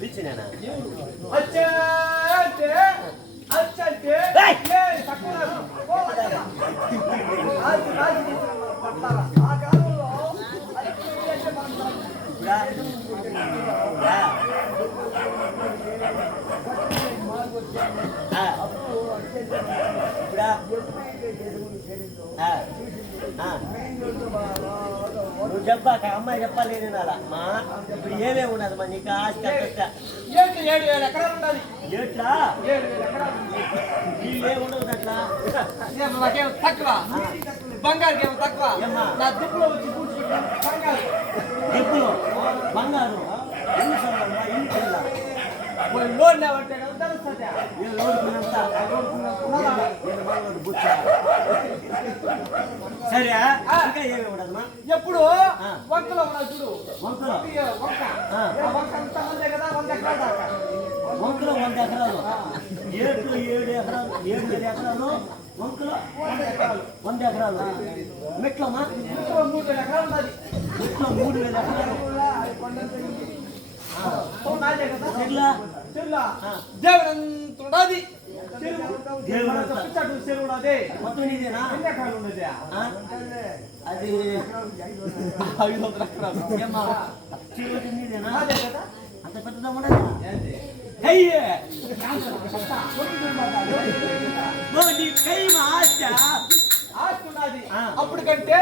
పిలిచినా నువ్వు చెప్పాక అమ్మాయి చెప్పాలి అలా మా ఇప్పుడు ఏమేమి ఉన్నది మా నీకు ఆస్తి ఏట్లు 7,000 ఎకరాలు ఉండాలి. ఏట్లా 7,000 ఎకరాలు ఏముండదు అట్లా నాకేమో తక్కువ, బంగారుకి ఏమో తక్కువ. నా దుప్పులో వచ్చి కూర్చుంటాను బంగారు దిప్పులు బంగారు ఎన్ని సంవత్సరాలు ఎన్ని పిల్లలు లోన్ లేవంటే తెలుస్తుంది. సరే ఇంకా ఏమి ఉండదమ్మా ఎప్పుడు వంకలో ఉన్నా చూడు. వంకలో కదా 100 ఎకరాలు దాకా. వంకలో 100 ఎకరాలు ఏట్లు 7 ఎకరాలు 7,000 ఎకరాలు వంకలో 100 ఎకరాలు మెట్లమ్మా 3,000 ఎకరాలు ఉన్నది. మెట్లో 3,000 ఎకరాలు దేవుడు మొత్తం నీదేనా అది 500 ఎకరాలు నీదేనా అంత పెద్దదా ఆస్తున్నది. అప్పుడు కంటే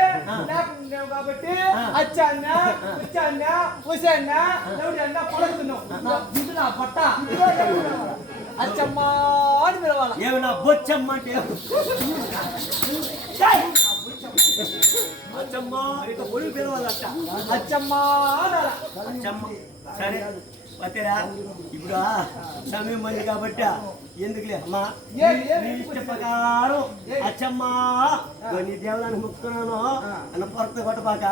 లేవు కాబట్టి అచ్చాన్న ఉచ్చాన్న ఉసాన్న ఎవడన్నా పడుతున్నావు నా పట్ట అచ్చమ్మ అని పిలవాల. ఏమన్నా బొచ్చమ్మ అంటే అచ్చమ్మ ఇక పొడి పిలవాలట అచ్చమ్మ అచ్చమ్మ. సరే పతేరా ఇప్పుడు సమయం మంది కాబట్టి ఎందుకులే అమ్మా నీ ఇష్ట ప్రకారం అచ్చమ్మా నీ దేవుడానికి ముక్కుతున్నాను అన్న పొరత కొట్టబాక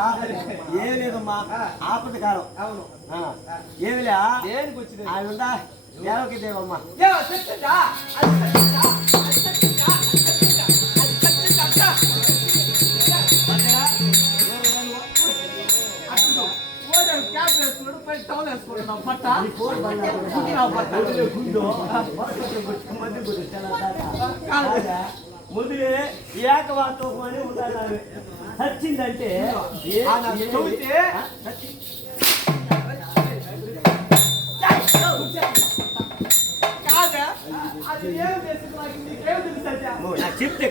ఏం లేదమ్మా ఆపద కాలం ఏమిలే ఆయన ఉందా దేవకి దేవమ్మా ముదిలే ఏకవాతం అని ఉండాలి. వచ్చిందంటే నాకు చెప్తే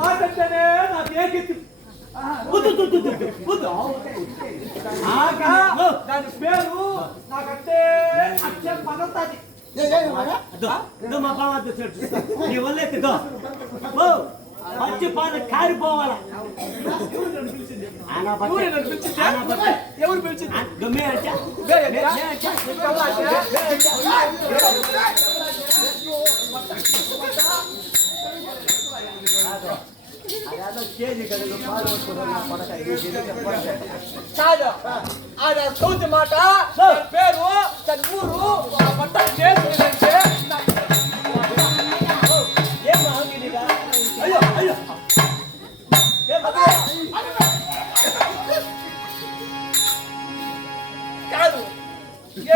మాట్లాడితేనే నాకు ఏకెత్తి దాని పేరు నాకంటే అక్షరం పగలుతుంది. మా బావ నీ వల్ల మంచి పాట కారిపోవాలా ఎవరు పిలిచింది? కాదు అది సౌతి మాట పేరు ఊరు పట్ట చేస్తుందంటే అయ్యో అయ్యో కాదు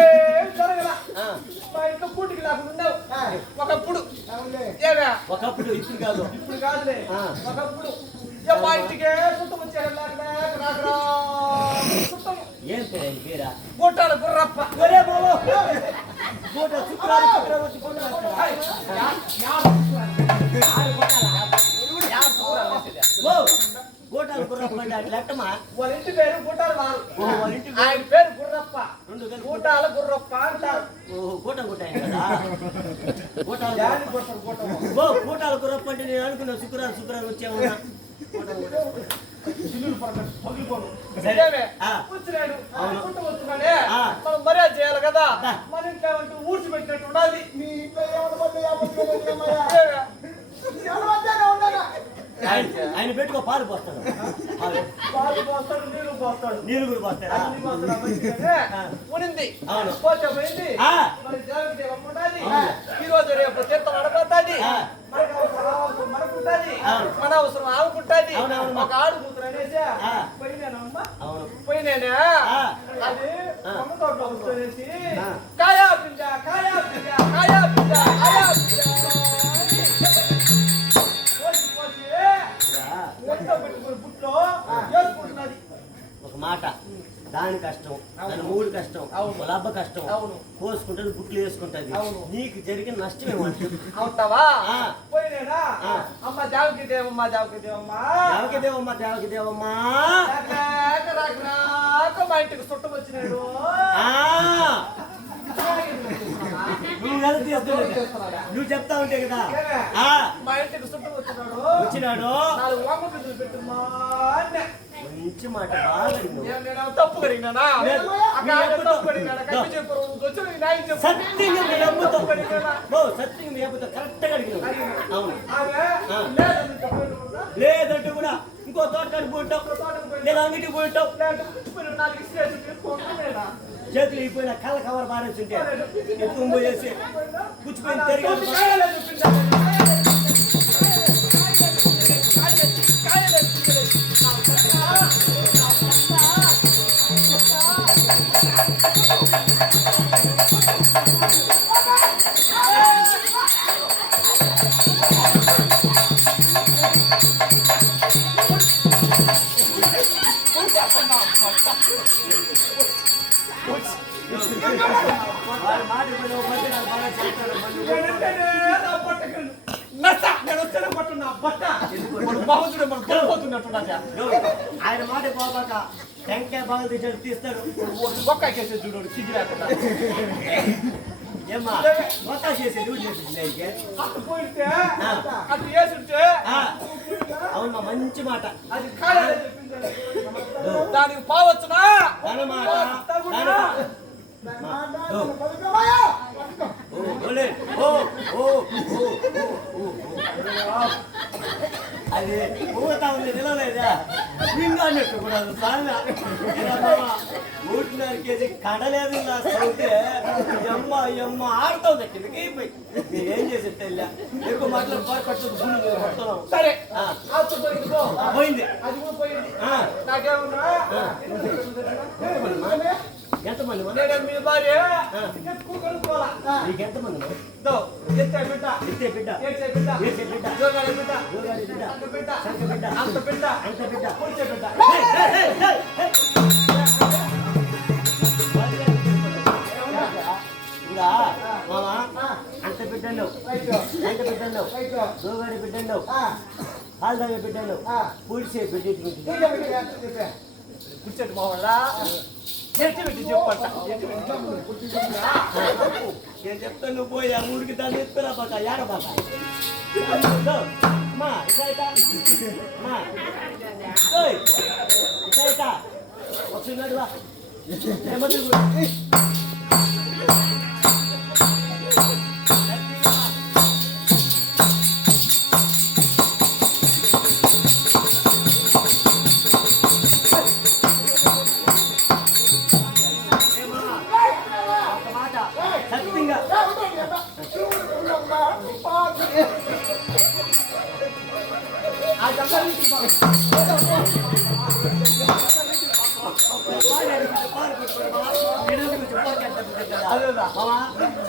ఏం జరగల. మా ఇంట్లో పూటికి లేకుండా ఒకప్పుడు ఒకప్పుడు ఇప్పుడు కాదు ఇప్పుడు కాదులే ఒకప్పుడు మా ఇంటికే చుట్టం వచ్చారు. ఏం పేరా గోటాల గుర్రప్ప గోటాలు గుర్రప్ప అంటే అట్లెట్టమా వాళ్ళ ఇంటి పేరు గోటాల ఆయన పేరు గుర్రప్ప. గోటాల గుర్రప్ప అంటారు. గోటం గోటాల గుర్రప్ప అంటే నేను అనుకున్నా శుక్రవారం వచ్చామన్నా మర్యాద చేయాలి కదా. మన ఇంట్లో ఊడ్చి పెట్టినట్టు ఉండాలి. నీ ఇంట్లో ఆయన పెట్టుకో పాలు పోస్తాడు పాలు పోస్తాడు, నీళ్ళు పోస్తాడు. నీళ్ళు కూడా పోస్తాడా అన్ని పోస్తాడు, మంచిగానే ఉనింది. అవును. పోతే పోయింది. ఆ. మరి జాగ్రత్త ఏమనుకుంటాది? అవును. ఈ రోజు రేపు తీర్థం నడపడుతుంది. ఆ. మనకు అవసరం ఆవుకు మనకుంటాది. అవును. మన అవసరం ఆవుకుంటాది. అవునవును. ఒక ఆడు కూతురు అనేసి ఆ. పోయినేనమ్మా, అవును పోయినేనా ఆ. అది ఆ. కొమ్మ తోటలో కూర్చొనేసి ఆ. కాయా పిండ కాయా పిండ కాయా పిండ కాయా పిండ పోసి పోసి ఒంట్లో పెట్టుకుని బుట్లో వేసుకుంటున్నది. ఒక మాట దాని కష్టం దాని మూడు కష్టం అవును. లబ్బ కష్టం అవును. కోసుకుంటది బుట్లు వేసుకుంటది అవును. నీకు జరిగిన నష్టం ఏమంటే అవుతావా? ఆ. పోయినేనా ఆ. అమ్మ జావకి దేవమ్మ జావకి దేవమ్మ దేవకి దేవమ్మా మా ఇంటికి చుట్టం వచ్చినాడు. నువ్వు కదా తీసుకున్నాడు నువ్వు చెప్తా ఉంటే కదా ఆ. మా ఇంటికి చుట్టం వచ్చినాడు. వచ్చినాడు 4 వంగ బిడ్డలు పెట్టుమా అన్న. మంచి మాట బాగా అడిగినావు. నేను తప్పు కడిగినానా? లేదు. అక్కడ ఆయన తప్పు కడిగినాడు. కప్పి చెప్పరు వచ్చి న్యాయం చెప్పు. సత్యంగా మీ అమ్మతో తప్పు కడిగినానా? సత్యంగా మీ అమ్మతో కరెక్ట్ గా అడిగినావు. అవును ఆమె ఆ. లేదని చెప్పాడు. లేదంటూ కూడా ఇంకో తోటకాడికి పోయిటావు లేదా అంగిటికి పోయిటావు లేదంటే 4 స్టేజ్ తీసుకుంటున్నాడా? చేతులు అయిపోయిన కళ్ళ కవర్ మారేస్తుంటే ఎత్తు పోయేసి పుచ్చిపోయిన తిరిగి ఆయన మాట పోబాక టెంకాయ బాగా తెచ్చాడు తీస్తాడు చూడు సిగ్గులేకుండా ఏమ్మా మొత్త చేసి డ్యూటీ చేసి అటు పోయితే అటు వేసుంటే అవునమ్మా మంచి మాట అది కాలేదని దానికి పోవచ్చునా? అది ఊగుతా ఉంది నిలవలేదా ఇంకా అన్నట్టు కూడా చాలా 3.5 కేజీ కడలేదు నాస్తే ఎమ్మ ఎమ్మ ఆడుతుంది కిందకి అయిపోయి నేనేం చేసి తెల్ల ఎక్కువ మాటలు పట్టు పడుతున్నాం. సరే పోయింది అది కూడా పోయింది. నాకేమన్నా ఎంతమంది మీ భార్య ఎత్తుకోగలుగుకోవాలా? నీకెంతమంది ఎత్తే బిడ్డ ఎత్తే బిడ్డ ఏడ్చే బిడ్డ ఏడ్చే బిడ్డ జోగాలి బిడ్డ జోగాడి బిడ్డ అంత బిడ్డ సంత బిడ్డ అంత బిడ్డ అంత బిడ్డ పొడిచే బిడ్డ. ఇంకా మామా అంత బిడ్డన్నావు అంత బిడ్డన్నావు జోగాడి బిడ్డన్నావు పాలు తాగే బిడ్డన్నావు పూడిసే బిడ్డ కూర్చోండి మా వాళ్ళ ఎత్తి బిడ్డ చెప్పంట నేను చెప్తాను నువ్వు పోయి ఆ ఊరికి దాన్ని ఎత్తురా బాక యాడ బాక మా ఇట్లా మా ఇట్లా వచ్చినాడు వా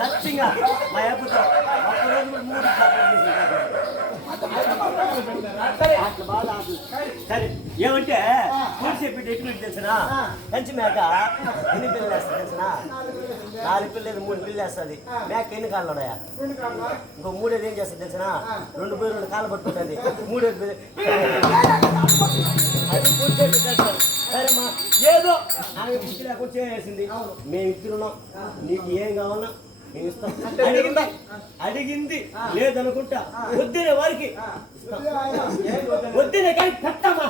సత్యంగా మా అబ్బుతో ఒక్కరోజు 3 అట్లా బాగా సరే ఏమంటే పూర్తి పెట్టి ఎటువంటి తెలిసినా కంచి మేక ఎన్ని పిల్లలు వేస్తుంది తెలిసినా 4 పిల్లలు 3 పిల్లలు వేస్తుంది మేక ఎన్ని కాళ్ళు ఉన్నాయా ఇంకో 3 ఏం చేస్తుంది తెలిసినా 2 పోయి 2 కాళ్ళు పట్టుకుంటుంది 3 అది పూర్తి సరేమ్మా ఏదో ఆమె బుద్ధి లేకుండా చేసేసింది మేమిద్దరున్నాం నీకు ఏం కావాలన్నా మేము ఇస్తాం అడిగింది లేదనుకుంటా వద్దినే వారికి వద్దినే కానీ పెట్టమ్మా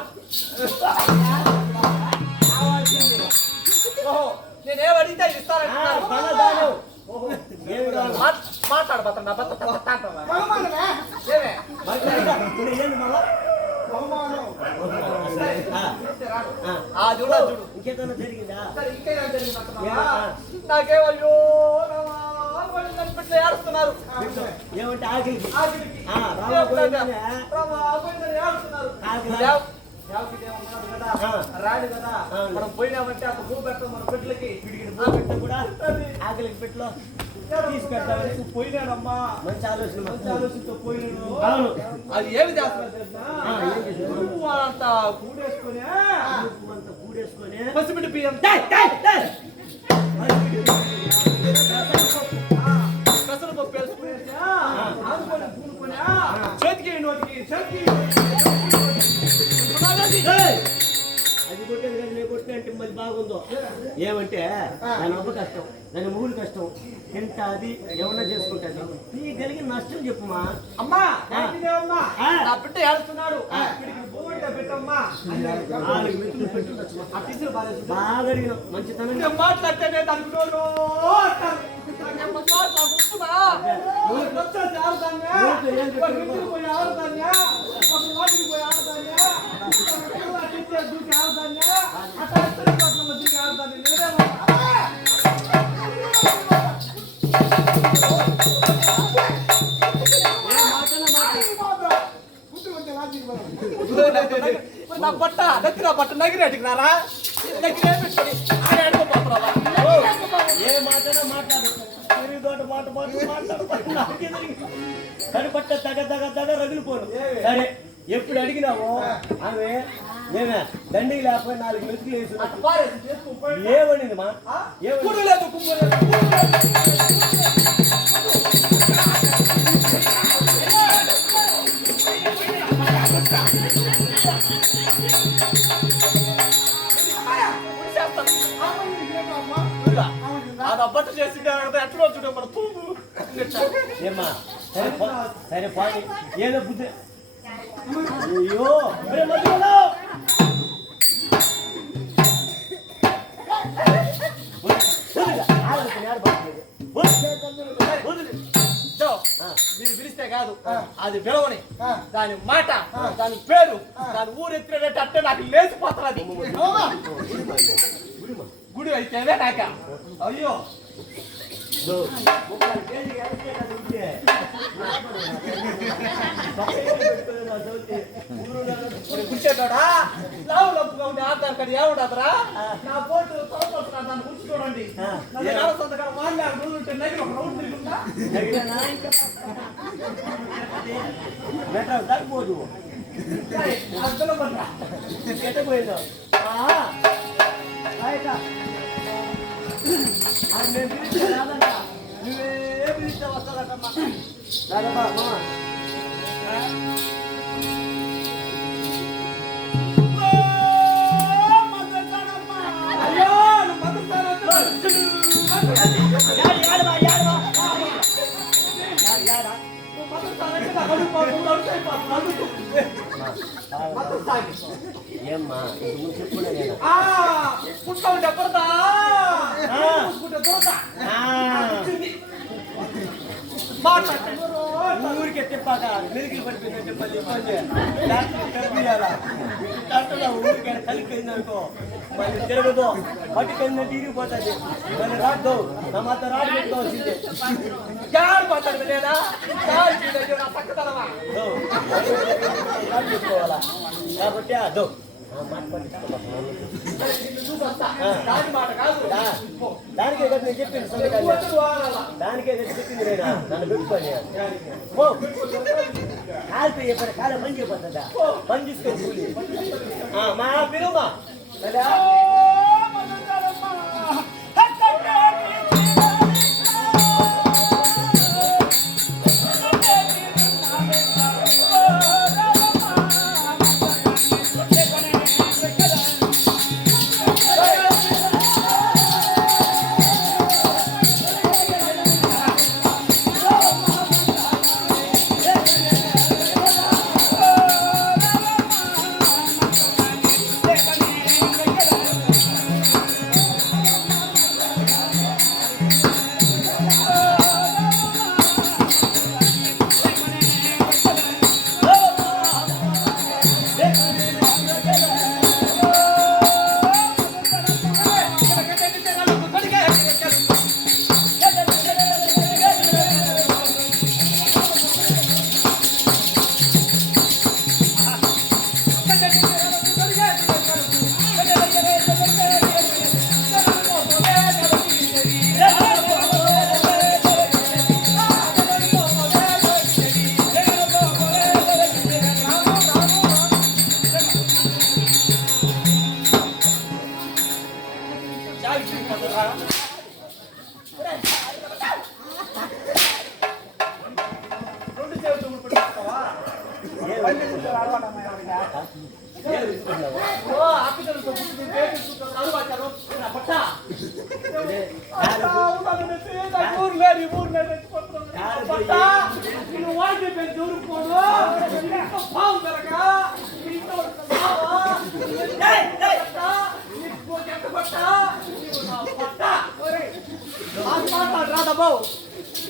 నేనేం అడిగితే ఇస్తాను. మాట్లాడబోతున్నా ఏంది మామ అవమానం. చూడ చూడు ఇంకేదన్నా జరిగిందా? ఇంకేం జరిగింది నాకేమయ్యో ఏడుస్తున్నారు. ఏమంటే ఆకలికి రాడు కదా మనం పోయినామంటే అక్కడ భూ పెట్టం మన బిడ్డలకి కూడా ఆకలికి పెట్లో తీసుకెళ్తామని పోయినాడమ్మా, మంచి ఆలోచన. మంచి ఆలోచనతో పోయినాడు. అవును. అది ఏమి చేస్తున్నారు తెలుసా? అంతా కూడేసుకొని పసిబిడ్డ బియ్యం పెసలు పప్పు వేసుకునేసి ఆడుకొని పూనుకొని చేతికి నోటికి చేతికి అది కొట్టేది కానీ నేను కొట్టిన అంటే మరి బాగుందో ఏమంటే దాని అవ్వ కష్టం, దాని ముగ్గురు కష్టం, ఎంత అది ఏమన్నా చేసుకుంటాను. నీ కలిగిన నష్టం చెప్పుమా. అమ్మా అమ్మా నా బిడ్డ ఏడుస్తున్నాడు. పెట్టమ్మా 4 మెతుకులు పెట్టుండొచ్చు. ఆ టీచర్ బాగా అడిగిన మంచితనంగా మాట్లాడితేనే దానికి నా బట్ట దగ్గర బట్ట నగిరేటికినారా దగ్గర పెట్టుకొని ఏ మాటనా మాట్లాడు, తోట మాట మాట్లాడు. కనిపట్ట తగ రగిలిపోను. సరే ఎప్పుడు అడిగినావో ఆమె మేమే దండికి లేకపోయి 4 మెతుకులు వేసి ఏమనింది మా లేదు బట్ట చేసి ఎట్లా చూడ మన తూము ఏమ్మా సరే పోయి ఏదో బుద్ధి. అయ్యో పిలిస్తే కాదు అది పిలవని దాని మాట దాని పేరు దాని ఊరు ఎత్తినట్టు అంటే నాకు లేచిపోతున్నది. గుడి అయితేనే నాక అయ్యో కూర్చోడా లావు లప్పుగా ఉంటే ఆధార్ కార్డు ఏముండదురా నా పోటు తొలగొస్తున్నాను దాన్ని కూర్చు చూడండి. సంతకాలం మాట్లాడు రోజు ఉంటే నగిరి ఒక రౌండ్ తిరుగుతా తగ్గిపోదు పోయిందో నువ్వే పిలిస్తే వస్తాదమ్మా. ఏమ్మా చెప్పులే పుట్టుకుంటే పడతా ఊరికి తిప్పాక మెరుగులు పడిపోయిందంటే మళ్ళీ ఊరికి కలిపోయింది అనుకో మళ్ళీ తిరగదు పట్టుకెళ్ళినట్టు ఇరిగిపోతుంది. మళ్ళీ రాదు నా మాత్రం రాడు పెట్టుకోవాల్సిందే. పెట్టుకోవాలా కాబట్టి అదో దానికే కదా నేను చెప్పింది దానికే చెప్పింది నేను నన్ను పెట్టుకొని కాలిపోయి చెప్పాడు కాలే పని చెప్పొద్దా పని తీసుకొని మా పిలువమా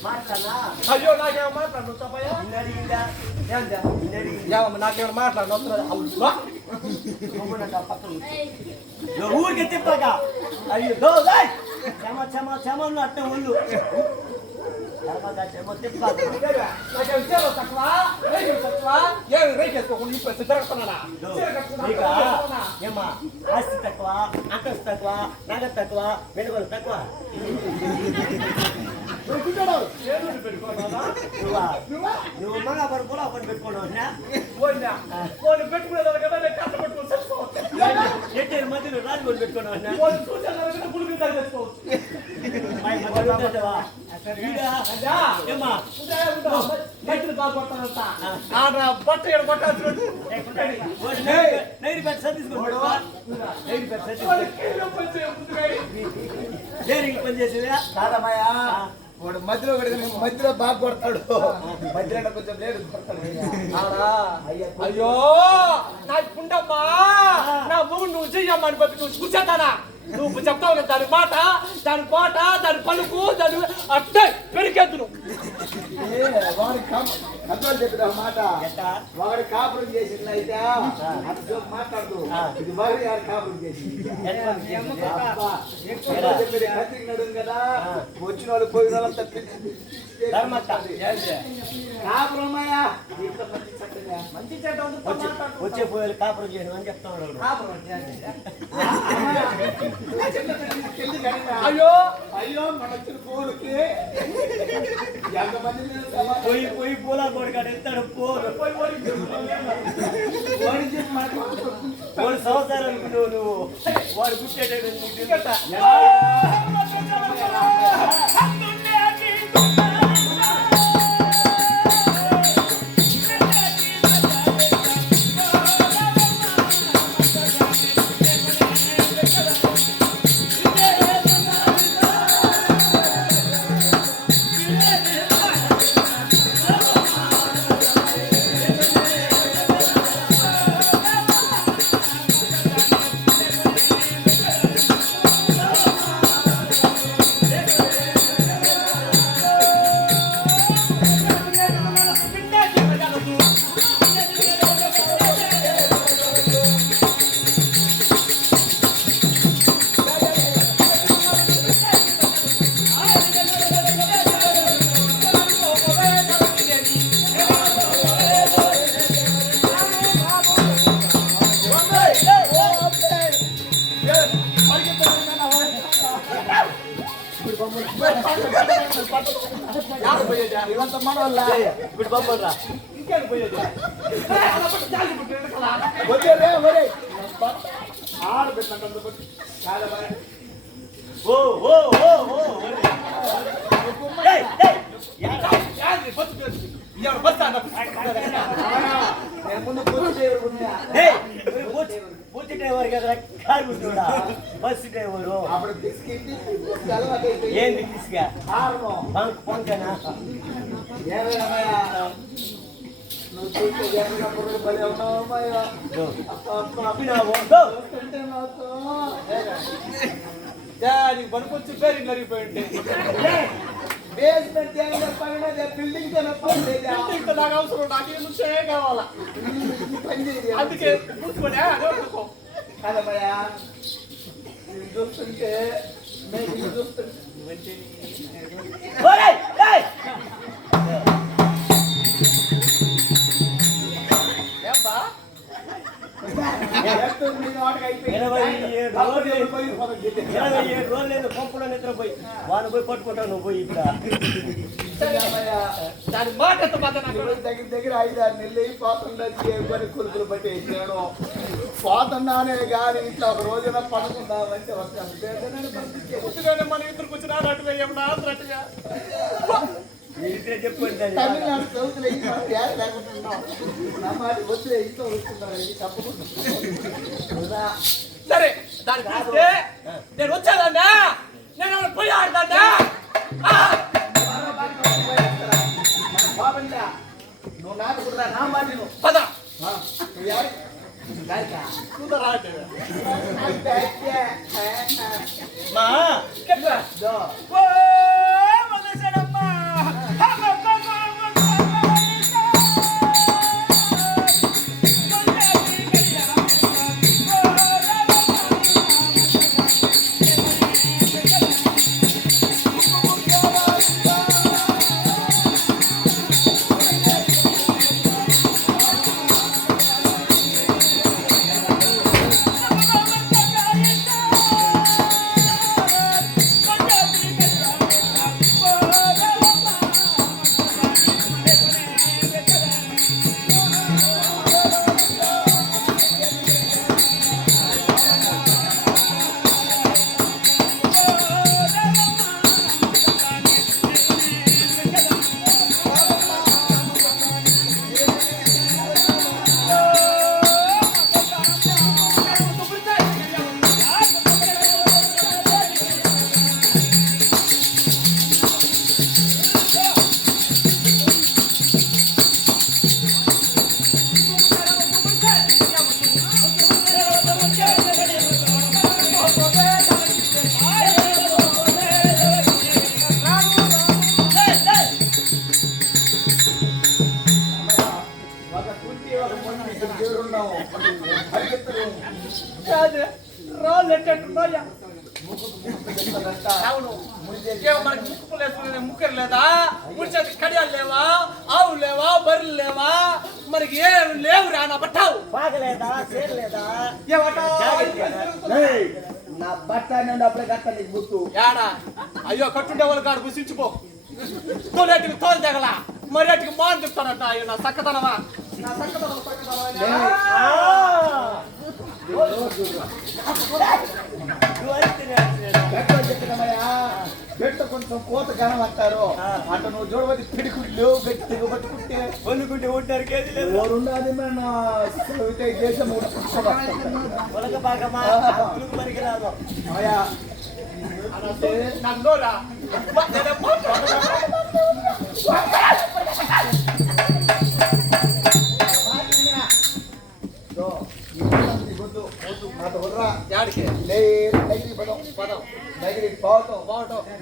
మాట్లాడనా అయ్యో నాకేమో మాట్లాడు తప్పయ్యా నాకేమైనా మాట్లాడు ఊరికే చెప్పాక అయ్యో చెమ చెమ చెమ అట్టే ఒళ్ళు చెమ తిప్పాక ఏమా ఆస్తి తక్కువ అంతస్తు తక్కువ నగదు తక్కువ వెనుగోలు తక్కువ నువ్వు మళ్ళా పొలా పని పెట్టుకున్నావు ఎట్టి మధ్యలో రాజు కొని పెట్టుకున్నావు బట్ట నైరు పెట్టి సర్దిసుకోండి పని చేసేదా కాదమ్మయ్యా వాడు మధ్యలో మధ్యలో బాగా కొడతాడు మధ్యలో కొంచెం లేదు అయ్యో నా పుండమ్మా నా మొగుడు నువ్వు చెయ్యమ్మా అని చెప్పి నువ్వు కూర్చోతానా నువ్వు చెప్తావు దాని మాట దాని పలుకు దాని అట్టే పెరిగెద్దును వాడి కథలు చెప్పిన మాట వాడు కాపురం చేసింది అయితే అటు మాట్లాడుతూ ఇది వాడు గారు కాపురం చేసింది చెప్పేది కత్తికి నడుము కదా వచ్చిన వాళ్ళు పోయిన వాళ్ళంతా కాపురమయ్యా మంచి చెడ్డ వచ్చే పోయాలి కాపురం చేయను అని చెప్తాను అయ్యో అయ్యో మన వచ్చిన పోలుకి ఎంతమంది పోయి పూలా కొడుకాడు ఎత్తాడు పోలు సంవత్సరాలు అనుకున్నావు నువ్వు వాడు గుట్టేటాడు ఇవంతా మన వాళ్ళ ఇప్పుడు బొమ్మరా ఇంకేం పోయేది వచ్చే ఒరే ఆడబెట్టినట్టు ఓ ఓ ఓ ఓ పూర్తి డ్రైవర్ కదా కారు కూర్చోడా బస్సు డ్రైవరు అప్పుడు బిస్కెట్ ఏంది తీసుగా పొంకనా నువ్వు చూస్తే భలే ఉన్నావమ్మయ్యా దానికి పనికొచ్చి పేరు నరిగిపోయి ఉంటే బేస్మెంట్ బిల్డింగ్ ఇంత నాకు అవసరం నాకేం కావాలా అందుకే కూర్చోనే కాదమ్మయ్యా చూస్తుంటే మేము చూస్తుంటే ఏమ్మా 27 రోజులు పంపులో నిద్రపోయి వాడు పోయి పట్టుకుంటావు నువ్వు పోయి ఇక్కడ దాని మాట దగ్గర 5-6 నెలలు పోతుండే కొలుకులు బట్టి వేసాను పోతున్నానే కానీ ఇట్లా ఒక రోజున పడుకుందామంటే వస్తాను మన ఇద్దరు కూర్చున్నా అటు వేయమ్మా అన్నట్టుగా తమిళనాడు చదువుతులే లేకుంటున్నాం నా మాట వద్దులే ఇంట్లో వస్తున్నాను తప్పకుండా సరే దానికి నేను వచ్చాదన్నా నేను పోయి ఆడతాడా బాబండి నువ్వు నాకు కూడా నా మాట నువ్వు పద నువ్వు ఎవరు మా చెప్పరా ఓ మగసడమ్మా ముక్కరు లేదా ముడిచేతి కడియాలు లేవా ఆవులు లేవా బర్రెలు లేవా మనకి ఏం లేవు రానా పట్టావు పాగలేదా సేర్లేదా నా బట్ట నుండి అప్పుడే కట్ట నీకు గుర్తు యాడా అయ్యో కట్టుండే వాళ్ళు కాడు గుసించిపో తోలేటికి తోలు తెగల మరేటికి మాను చెప్తానట అయ్యో నా సక్కదనమా నా చెట్టు కొంచెం కోత కనం అంటారు అటు నువ్వు చూడబోతే పిడికుడు లేవు గట్టిగా పట్టుకుంటే వండుకుంటే ఉంటారు కేజీ లేదు ఉన్నది మన దేశం బాగా మరికి రాదు నన్నోరా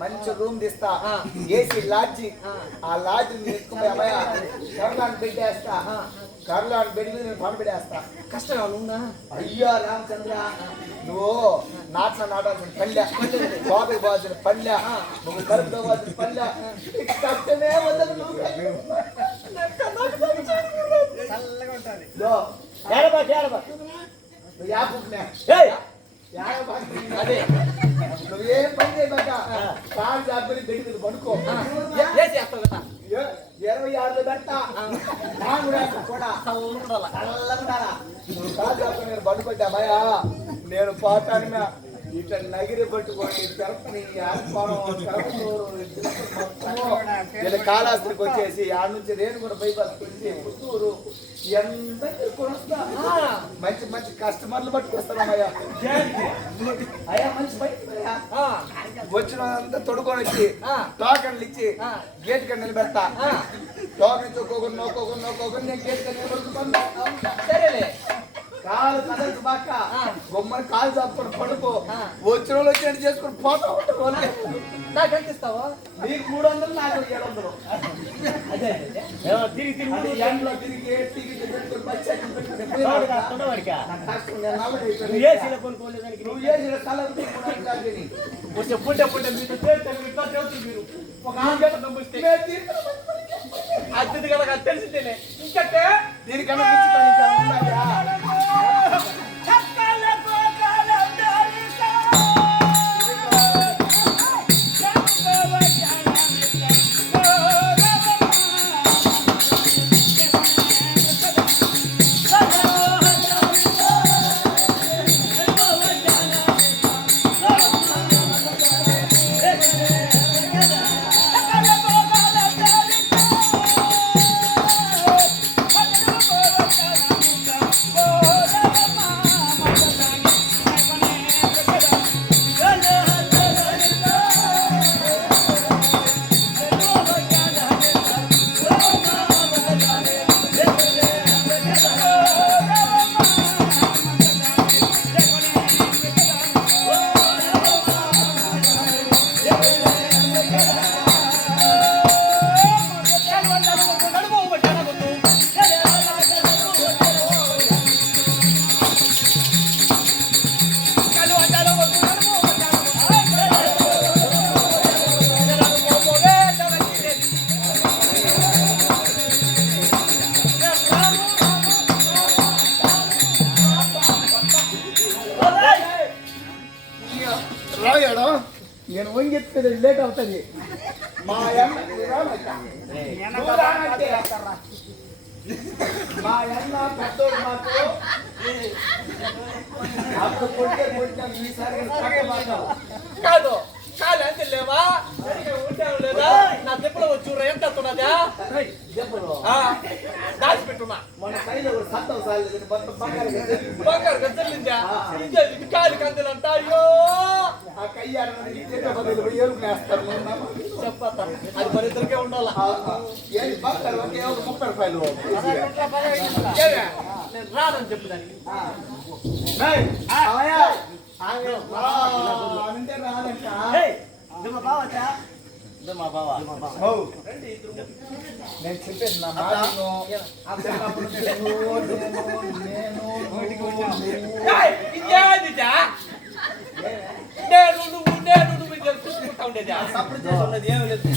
మంచి రూమ్ తీస్తా ఏసీ లాడ్జి ఆ లాడ్జి అమ్మాయ కర్లాన్ పెట్టేస్తా కర్లాన్ బెడ్ మీద నేను పంపిడేస్తా కష్టంగా ఉన్నా అయ్యో రామచంద్ర నువ్వు నాటాల్సిన పల్లె బాబుకి పోవాల్సిన పల్లె నువ్వు కలుపుతో పోవాల్సిన పల్లె కష్టమే వదలు నువ్వు అదే నువ్వేం పని చేయబాక కాలు జాబుని గడి మీద పడుకో 26 పెడతా కూడా చల్లగా నువ్వు కాలు జాబుని నేను పడుకుంటా భయ నేను పోతాను ఇట్లా నగిరి పట్టుకొని తెరపని కాళాస్త్రికి వచ్చేసి ఆడ నుంచి రేణుగుంట బైపాస్ వచ్చి పుత్తూరు ఎంత మంచి మంచి కస్టమర్లు పట్టుకొస్తానయ్యా అయ్యా మంచి బయట వచ్చినంతా తొడుకొని వచ్చి టోకన్లు ఇచ్చి గేట్ కన్నా నిలబెడతా టోకన్ ఇచ్చి ఒక్కొక్కరు నోక్కోకుండా నేను గేట్ కన్నా నిలబెడుతున్నాను సరేలే కాలు కదలకు బాక బొమ్మని కాలు చాపుకొని పడుకో వచ్చిన వాళ్ళు వచ్చి చేసుకొని పోతా ఉంటారు నాకు ఎంత ఇస్తావా నీకు 300 నాకు 700 అదే తిరిగి ఎండలో తిరిగి టికెట్ పెట్టుకొని నువ్వు చేసిన కలర్ పుట్టే మీరు ఒక అతిథి కనుక తెలిసిందేనే ఇంకంటే దీనికన్నా చెప్పేది లేట్ అవుతుంది మా మా అన్న పెద్దోడు మాకు అప్పుడు కొట్టాం ఈసారి కాదు కాదు అంతే లేవా ఉంటాను లేదా నా దెబ్బలు వచ్చి ఎంత వస్తున్నదా దాచిపెట్టున్నా మన సైడ్లో కూడా సత్తం సార్లు బంగారు గద్దలిందా ఇది కాలి కందులంట అయ్యో ఆ కయ్యారు ఏరుకునేస్తారు చెప్పతా అది మన ఇద్దరికే ఉండాలా ఏది బంగారు ఒకే ఒక 30 రూపాయలు నేను రానని చెప్పు దానికి అంటే రాదంట మా బావచ్చా మా బావ నేను చెప్పేది నా మాటను నేను నువ్వు చూసుకుంటా ఉండేది సపోర్ట్ చేసి ఉన్నది ఏమి లేదు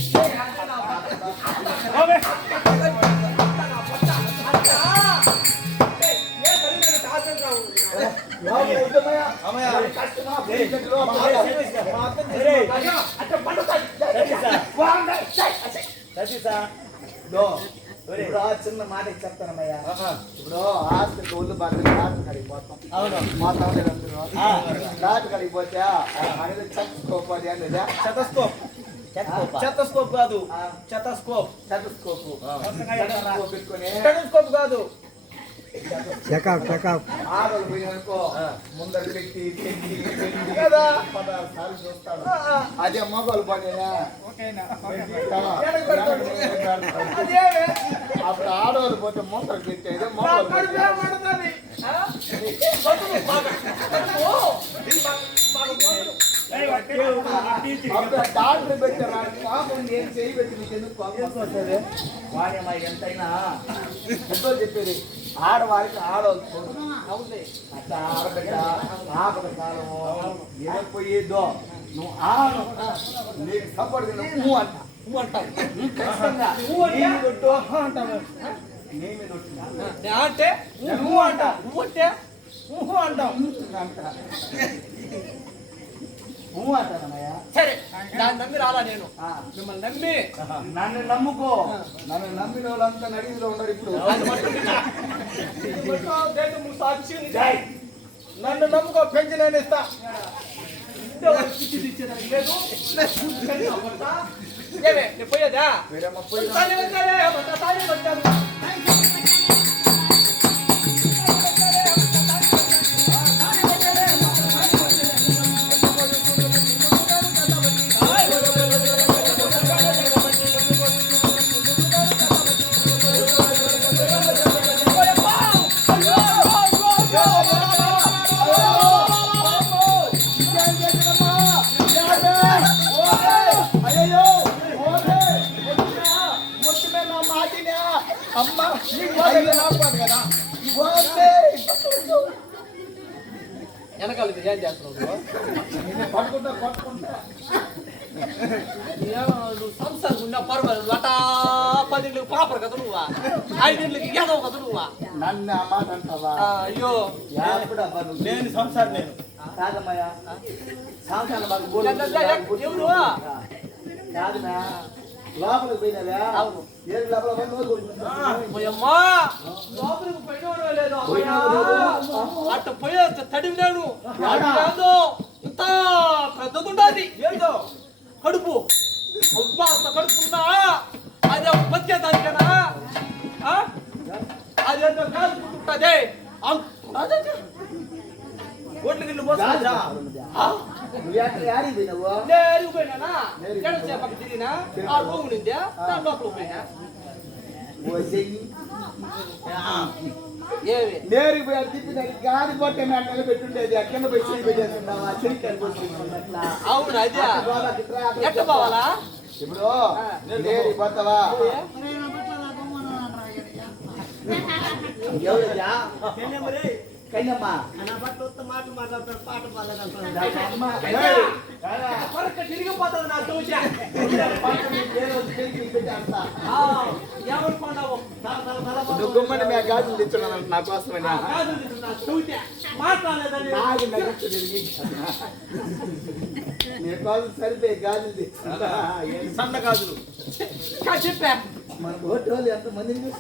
చిన్న మాట చెప్తానమ్మయ్యా ఇప్పుడు హాస్పిటల్ ఒళ్ళు బాగా డాక్టర్ కడిగి పోతాం అవును మా డాక్టర్ కడిగి పోతే అనేది చెత్తస్కోప్ అనేది చెత్తస్కోప్ కాదు చెత్తస్కోప్ చెత్తస్కోప్ పెట్టుకొని స్టెథోస్కోప్ కాదు ఆడలు పోయిననుకో ముందర పెట్టి కదా 16 సార్లు చూస్తాడు అదే మగవాళ్ళు పడేనా అప్పుడు ఆడవాళ్ళు పోతే ముందర పెట్టేది డాక్టర్ పెట్టారు పాపం నేను చేయి పెట్టి మీకు ఎందుకు పంపిస్తుంది వాడేమా ఎంతైనా ఎంతో చెప్పేది ఆడవారికి ఆడవాళ్ళు అట్లా ఆడబిడ్డ ఆపద కాలము ఏదైపోయేదో నువ్వు ఆడ నీకు సపోర్ట్ నువ్వు అంట నువ్వు అంటావు ఖచ్చితంగా అంటావు అంటే నువ్వు అంటావు నువ్వు అంటే నువ్వు అంటావు నువ్వు అంటానమ్మయ్యా సరే దాన్ని నమ్మి రాలా నేను మిమ్మల్ని నమ్మి నన్ను నమ్ముకో నన్ను నమ్మిన వాళ్ళంతా నడిలో ఉన్నారు ఇప్పుడు నన్ను నమ్ముకో పెంచి నేను ఇస్తా ఏమే నేను పోయేదా అమ్మా కదా వెనకాల ఏం చేస్తున్నావు నువ్వు సంసారం ఉన్నా పర్వాలేదు అటా 10 ఏళ్ళకి పాపరు కదా నువ్వా 5 ఏళ్ళకి ఏదవ కదా నువ్వా నన్ను ఆ మాట అంటావా అయ్యో నేను సంసారం నేను కాదమ్మయ్యా సంసారం ఎవరు కాదునా లోపలికి పోయినవా అవును ఏడు లోపల పోయమ్మా లోపలికి పోయినోడు లేదు అట్ట పోయే తడివినాడు కాదు ఇంత పెద్దదుండాది ఏందో కడుపు అబ్బా అంత కడుపుందా అది బతికేదానికేనా అది ఎంత కాదుకుంటుంటదే ఓట్లు గిల్లు పోసా పోయినా పక్క తిరిగినా ఆ రూమ్ నిందా దాని లోపల పోయినా ఏమి నేరుకు పోయి తిప్పిదానికి గాడి పొట్టే మేటలు పెట్టుండేది అక్కడ పోయి చేయి పెట్టేస్తున్నావా చెరికి అవును అదే ఎట్ట పోవాలా ఇప్పుడు నేరు పోతావా కైనమ్మా తిరిగిపోతుంది నా దోశ ఎవరు కొన్నావు నువ్వు గుమ్మని మేము గాజులు తెచ్చున్నాను నా కోసమని మాట్లాడలేదని నాకు నగదు నీ కోసం సరిపోయి గాజులు తెచ్చున్నా సన్న గాజులు చెప్పా మన ఓటు వాళ్ళు ఎంతమందిని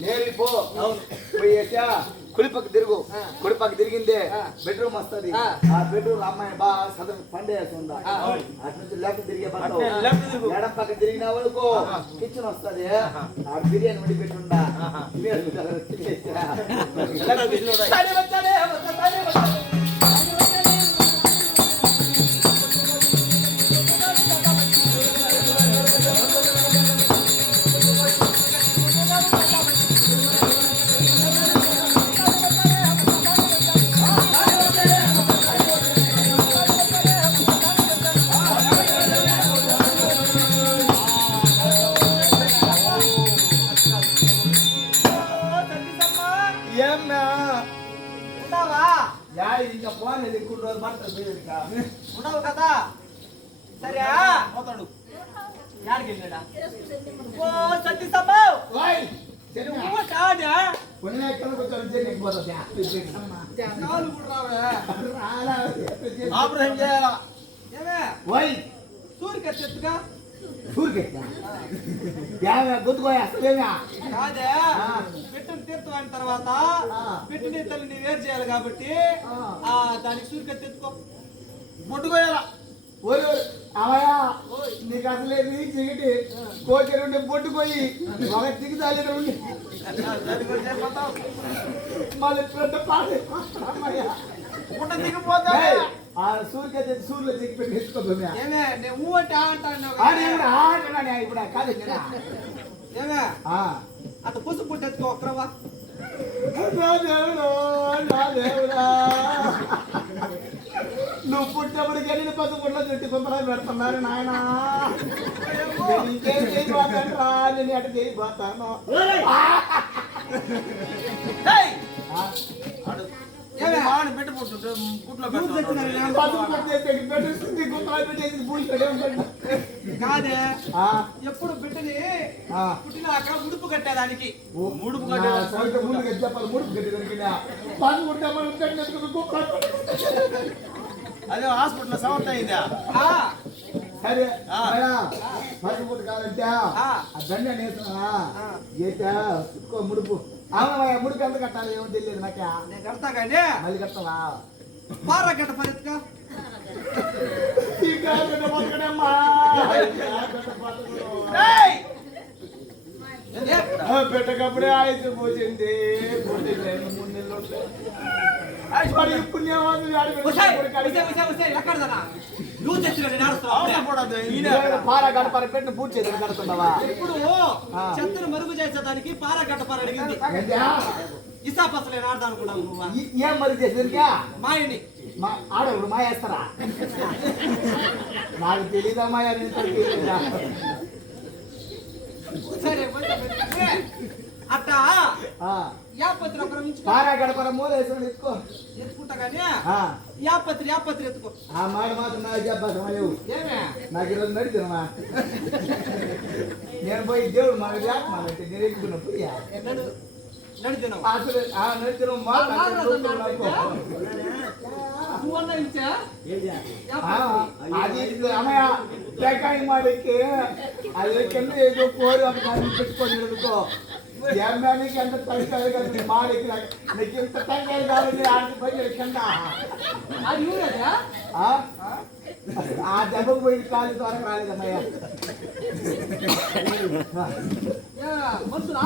నేరిపో పోయేసా కుడిపక్క తిరుగు కుడిపక్క తిరిగిందే బెడ్రూమ్ వస్తుంది ఆ బెడ్రూమ్ అమ్మాయి బాగా సదరు పండేస్తుందా అటు నుంచి లెఫ్ట్ తిరిగే ఎడం పక్క తిరిగిన వాళ్ళకు కిచెన్ వస్తుంది ఆ బిర్యానీ వండి పెట్టుండా ఇంకా పోలేదు ఇంకొన్ని రోజులు పడుతుంది ఉండవు కదా సరే పోతాడు యాడికి వెళ్ళాడా ఓ సత్యసమ్మా నువ్వు కాదా ఆపరేషన్ చేయాలా ఏమే వై సూర్యకి ఎత్తుగా గుర్తుకోయా కాదే పెట్టిన తీర్థం అయిన తర్వాత పెట్టిన తల్లిని వేరు చేయాలి కాబట్టి దానికి సూర్యకి ఎత్తుకో ముట్టుకోయాలా అవయా నీకు అసలే నీ చిగిటి కోచరు ఉంటే పొట్టుకోయి ఒక చిగి తాగిన ఉండి మళ్ళీ పెద్ద పాడు పుట్ట దిగిపోతా సూర్యుకి సూర్యులో చిక్కి పెట్టి తెచ్చుకోబోయా ఏమే నేను ఊ అంటే అంటాను ఇప్పుడు కాదు ఏమే అత పుసు పుట్టెత్తుకో ఒక్కరవా దేవుడా నువ్వు పుట్టినప్పటికి వెళ్ళిన పసుపుట్లో చుట్టి కుంపరాలు పెడుతున్నారు నాయన ఇంకేం చేయబోతాను రా నేను అటు చేయబోతాను కాదే ఎప్పుడు బిడ్డని పుట్టినాక ముడుపు కట్టేదానికి ముడుపు కట్టే చెప్పాలి ముడుపు కట్టేదానికి అదే హాస్పిటల్ సవర్త అయిందా సరే పసుపుట్టు కాదంటే ఆ దండ నేస్తున్నా ముడుపు అవునయ్యా ముడుపు ఎంత కట్టాలి ఏమో తెలియదు నాకే నేను కడతా కానీ మళ్ళీ కట్టావా పారా కట్ట పరిస్థితిగా పెట్టకప్పుడే ఆయుధ పోసింది 3 నెలలు ఇప్పుడు చెత్తను మరుగు చేసేదానికి పారగట్టపర అడిగింది ఇసాపసలే నాడదా అనుకున్నావు నువ్వు ఏం మరుగు చేసేది మాయని ఆడవుడు మాయేస్తారా నాకు తెలీదా మాయా సరే అట్టా యాపత్రి ఒక పారా గడపర మూలేసుకుని ఎత్తుకో ఎత్తుకుంటా కానీ యాపత్రి ఎత్తుకో ఆ మాట మాత్రం నాకు చెప్పావు ఏమే నాకు ఈరోజు నడిచినమా నేను పోయి దేవుడు మన వ్యాపమాలంటే నేను ఎక్కుతున్నా పోయా అసలు నడిచిన అది అమ్మయ్య టెకాయి మాడికి అది కింద ఏదో కోరి ఒక దాన్ని పెట్టుకొని ఎదుకో ఏమానికి ఎంత తగ్గాలి కదా మాడికి నీకు ఇంత తగ్గాలి కాబట్టి ఆడికి పోయి కింద ఆ దెబ్బకు పోయి కాలు త్వరగా రాలేదమ్మయ్య మనుషులు